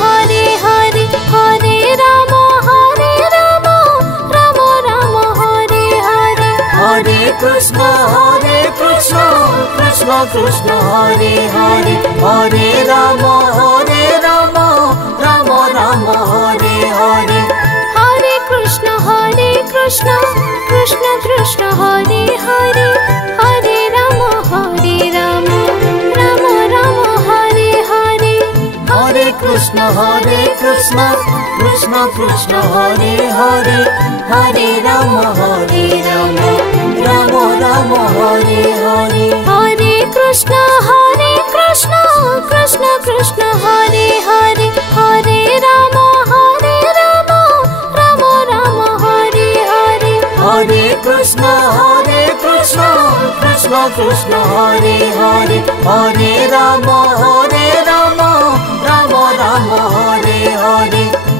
Hare Hare Hare Ram Ram Ram Hare Hare Hare Krishna Krishna Krishna Hare Hare Hare Ram Ram Ram Hare Hare Hare Krishna Krishna Krishna Hare Hare Hare Ram Ram Ram Hare Hare Hare Krishna Krishna Krishna Hare Hare Hare Ram Ram Ram Hare Hare Hare Krishna Krishna Krishna Hare Hare Hare Ram Ram Hare Hare Hare Krishna Krishna Krishna Hare Hare Hare Ram Ram Ram Hare Hare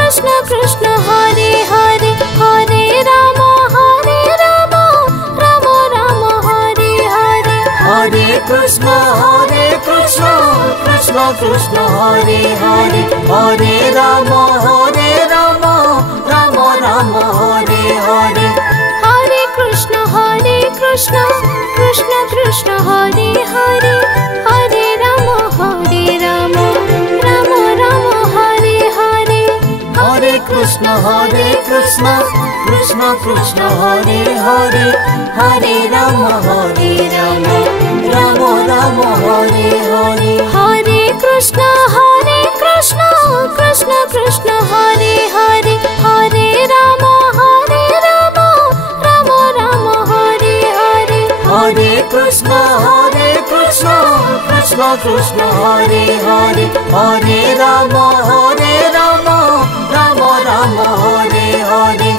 Krishna Krishna Hare Hare Hare Ram Ram Hare Hare Hare Krishna Krishna Krishna Hare Hare Hare Ram Ram Hare Hare Hare Krishna Krishna Krishna Hare Hare Hare Ram Ram Hare Hare Hare Krishna Krishna Krishna Hare Hare Hare Ram Ram Hare Hare Hare Krishna Krishna Krishna Hare Hare Hare Ram Ram Hare Hare Hare Krishna Krishna Krishna Hare Hare Hare Ram Ram Hare Hare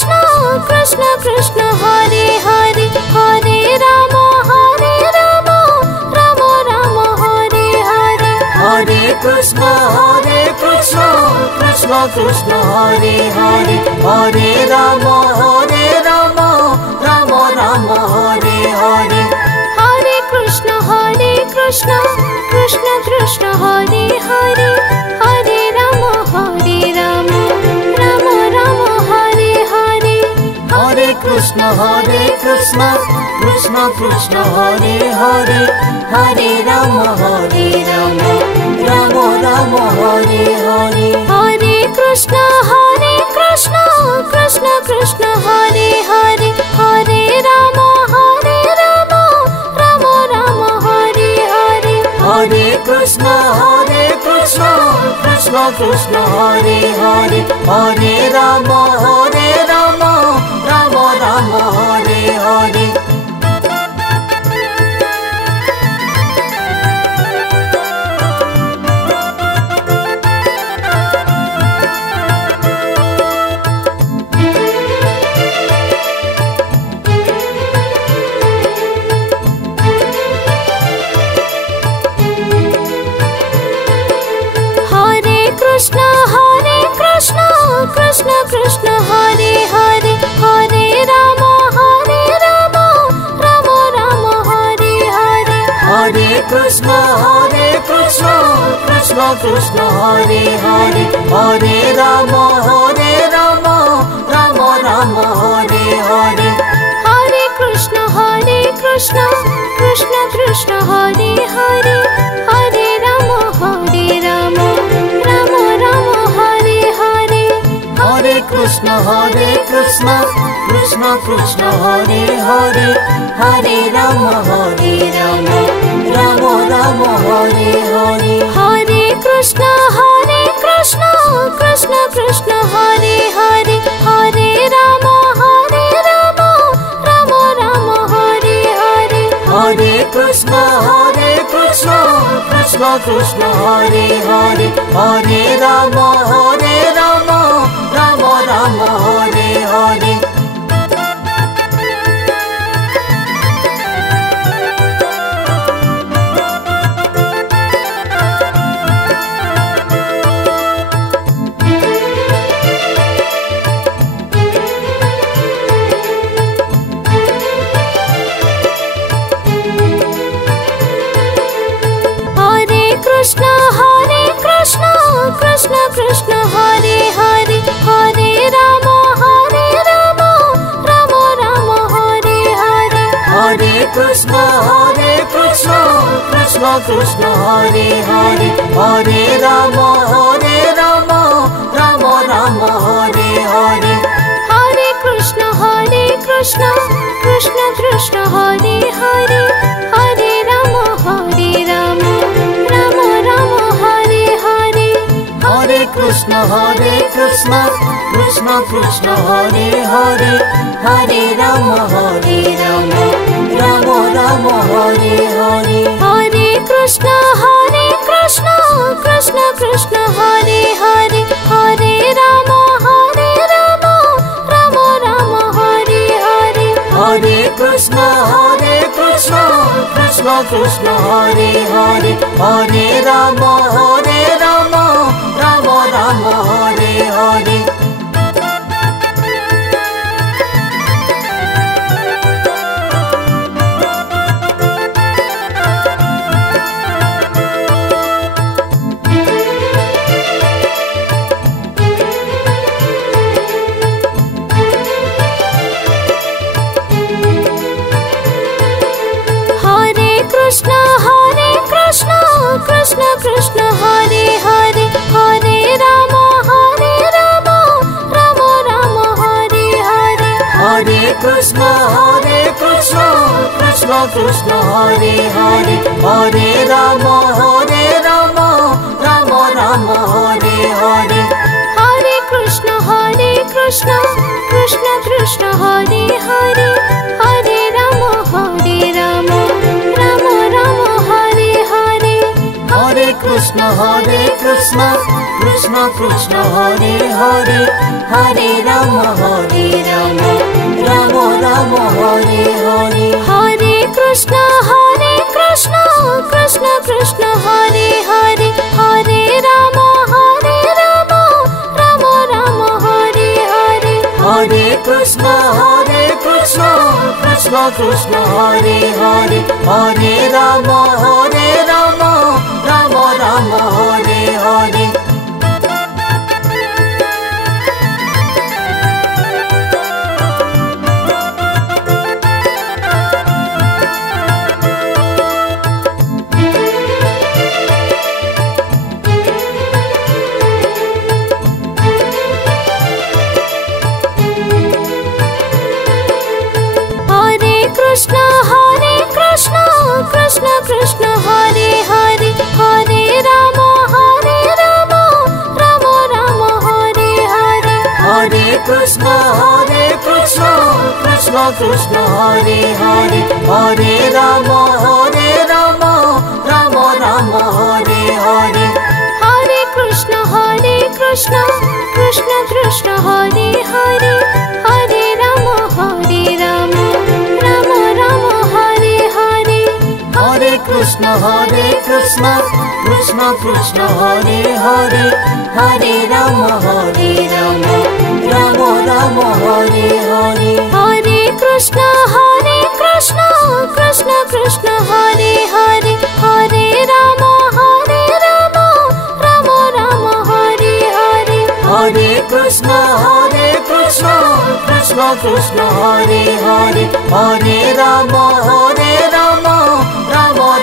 Krishna Krishna Hare Hare Hare Ram Ram Hare Hare Hare Krishna Krishna Krishna Hare Hare Hare Ram Ram Hare Hare Hare Krishna Krishna Krishna Hare Hare Hare Ram Ram Hare Hare Hare Krishna Krishna Krishna Hare Hare Hare Ram Ram Hare Hare Hare Krishna Krishna Krishna Hare Hare Hare Ram Ram Hare Hare Hare Krishna Krishna Krishna Hare Hare Hare Ram Ram Hare Hare Krishna Krishna Hare Hare Hare Ram Ram Hare Hare Hare Krishna Krishna Krishna Hare Hare Hare Ram Ram Hare Hare Hare Krishna Krishna Krishna Hare Hare Hare Ram Ram Hare Hare Hare Krishna Krishna Krishna Hare Hare Hare Ram Ram Hare Hare Hare Krishna Krishna Krishna Hare Hare Hare Rama Rama Rama Hare Hare Hare Krishna Krishna Krishna Hare Hare Hare Rama Rama Rama Hare Hare Krishna Krishna Hare Hare Hare Rama Rama Rama Hare Hare Hare Krishna Krishna Krishna Hare Hare Hare Rama Rama Rama Hare Hare Hare Krishna Krishna Krishna Hare Hare Hare Rama Rama Rama Hare Hare Hare Krishna Krishna Krishna Hare Hare Hare Rama Rama Rama Hare Hare Hare Krishna Krishna Krishna Hare Hare Hare Rama Rama Rama Hare Hare Hare Krishna Krishna Krishna Hare Hare Hare Rama Rama Rama Hare Hare Krishna Hare Hare Hare Rama Rama Rama Hare Hare Hare Krishna Krishna Hare Hare Hare Rama Rama Hare Hare Hare Krishna Krishna Hare Hare Hare Rama Rama Hare Hare Hare Krishna Krishna Hare Hare Hare Rama Rama Hare Hare Hare Krishna Krishna Hare Hare Hare Rama Rama Hare Hare Hare Krishna Krishna Hare Hare Hare Rama Rama Hare Hare Krishna Hare Hare Hare Rama Rama Hare Hare Hare Krishna Krishna Hare Hare Hare Rama Rama Hare Hare Hare Krishna Krishna Hare Hare Hare Rama Rama Hare Hare Hare Krishna Krishna Hare Hare Hare Rama Rama Hare Hare Hare Krishna Krishna Hare Hare Hare Rama Rama Hare Hare Hare Krishna Krishna Hare Hare Hare Rama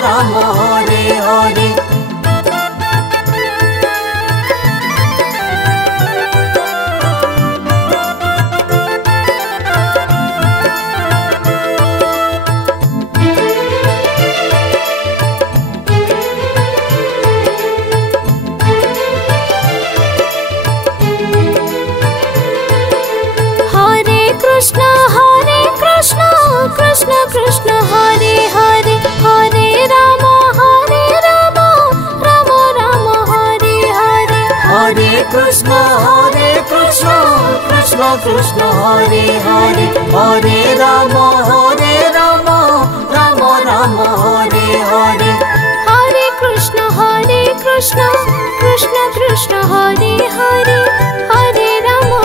Rama Hare Hare Krishna Krishna Hare Hare Hare Rama Rama Rama Hare Hare Hare Krishna Krishna Krishna Hare Hare Hare Rama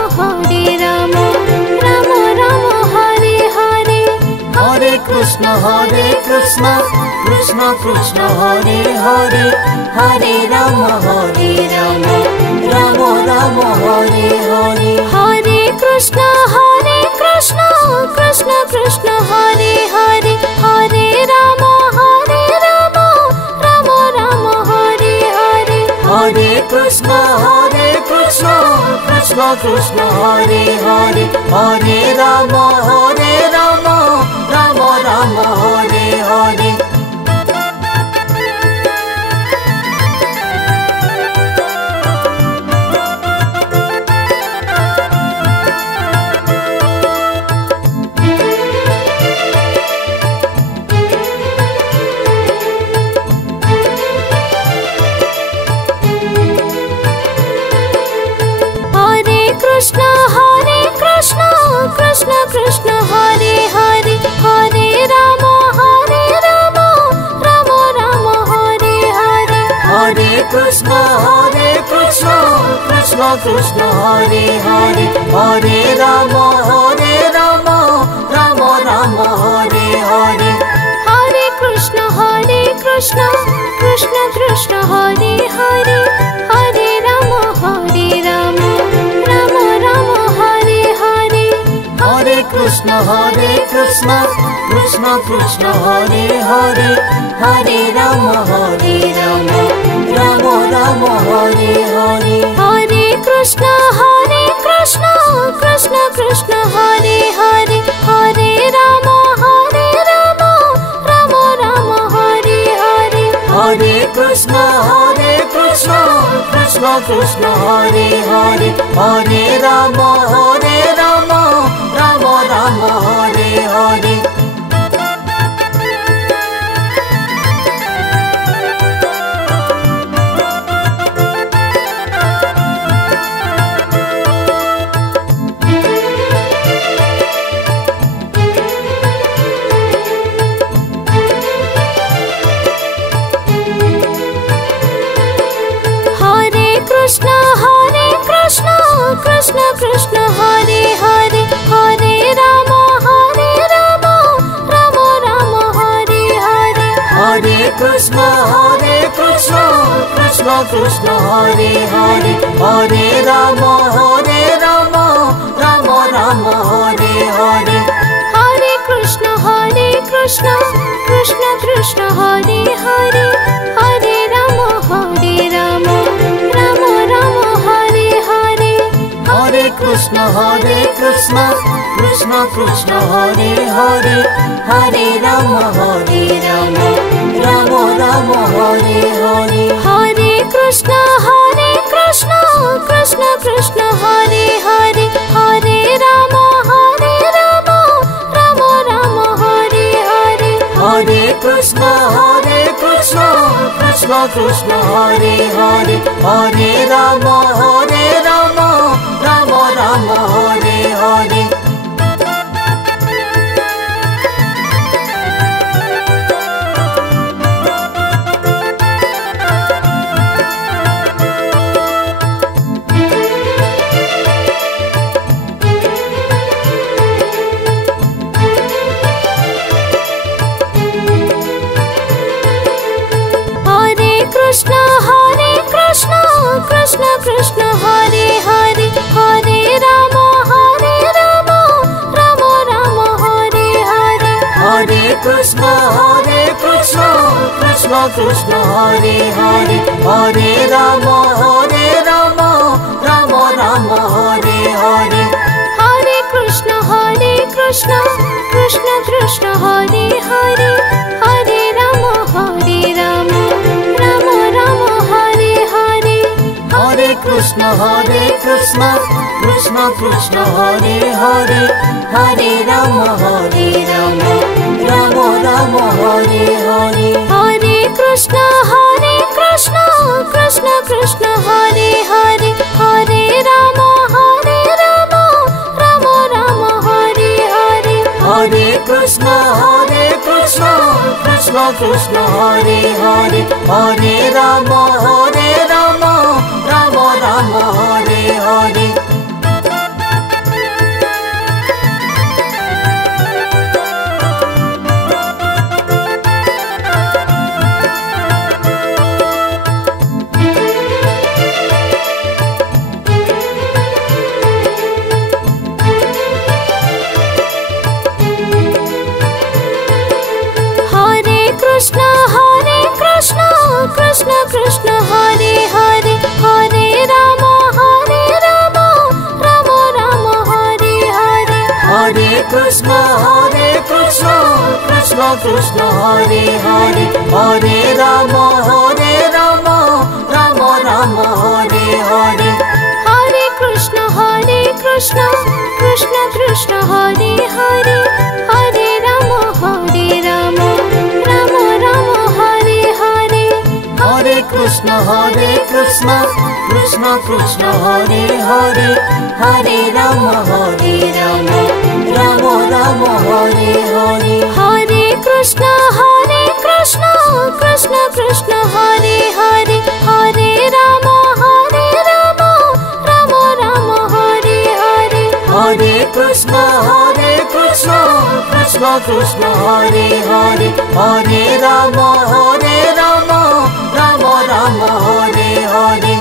Rama Rama Hare Hare Hare Krishna Krishna Krishna Hare Hare Hare Rama Rama Rama Hare Hare Hare Krishna Krishna Krishna Hare Hare Hare Rama Rama Rama Hare Hare Hare Krishna Krishna Krishna Hare Hare Hare Rama Rama Hare Hare Krishna Hare Hare Hare Rama Rama Rama Hare Hare Hare Krishna Krishna Krishna Hare Hare Hare Rama Rama Rama Hare Hare Hare Krishna Krishna Hare Hare Hare Rama Rama Rama Hare Hare Hare Krishna Krishna Hare Hare Hare Rama Rama Hare Hare Hare Krishna Krishna Hare Hare Hare Rama Rama Hare Hare Hare Krishna Krishna Hare Hare Hare Rama Rama Hare Hare Krishna Hare Hare Hare Rama Rama Hare Hare Hare Krishna Krishna Hare Hare Hare Rama Rama Hare Hare Hare Krishna Krishna Hare Hare Hare Rama Rama Hare Hare Hare Krishna Krishna Hare Hare Hare Rama Rama Hare Hare Hare Krishna Krishna Hare Hare Hare Rama Rama Hare Hare Hare Krishna Krishna Hare Hare Hare Rama Rama Hare Hare Krishna Hare Hare Hare Rama Rama Hare Hare Hare Krishna Krishna Hare Hare Hare Rama Rama Hare Hare Hare Krishna Krishna Hare Hare Hare Rama Rama Hare Hare Hare Krishna Krishna Hare Hare Hare Rama Rama Hare Hare Hare Krishna Krishna Hare Hare Hare Rama Krishna Hare Hare Hare Ram Ram Ram Hare Hare Krishna Krishna Hare Hare Hare Ram Ram Ram Hare Hare Hare Krishna Krishna Krishna Hare Hare Hare Ram Ram Ram Hare Hare Hare Krishna Krishna Krishna Hare Hare Hare Ram Ram Ram Hare Hare Hare Krishna Krishna Krishna Hare Hare Hare Ram Ram Ram Hare Hare Hare Krishna Krishna Krishna Hare Hare Hare Ram Ram Ram Hare Hare Hare Krishna Krishna Krishna Hare Hare Hare Ram Ram Ram Hare Hare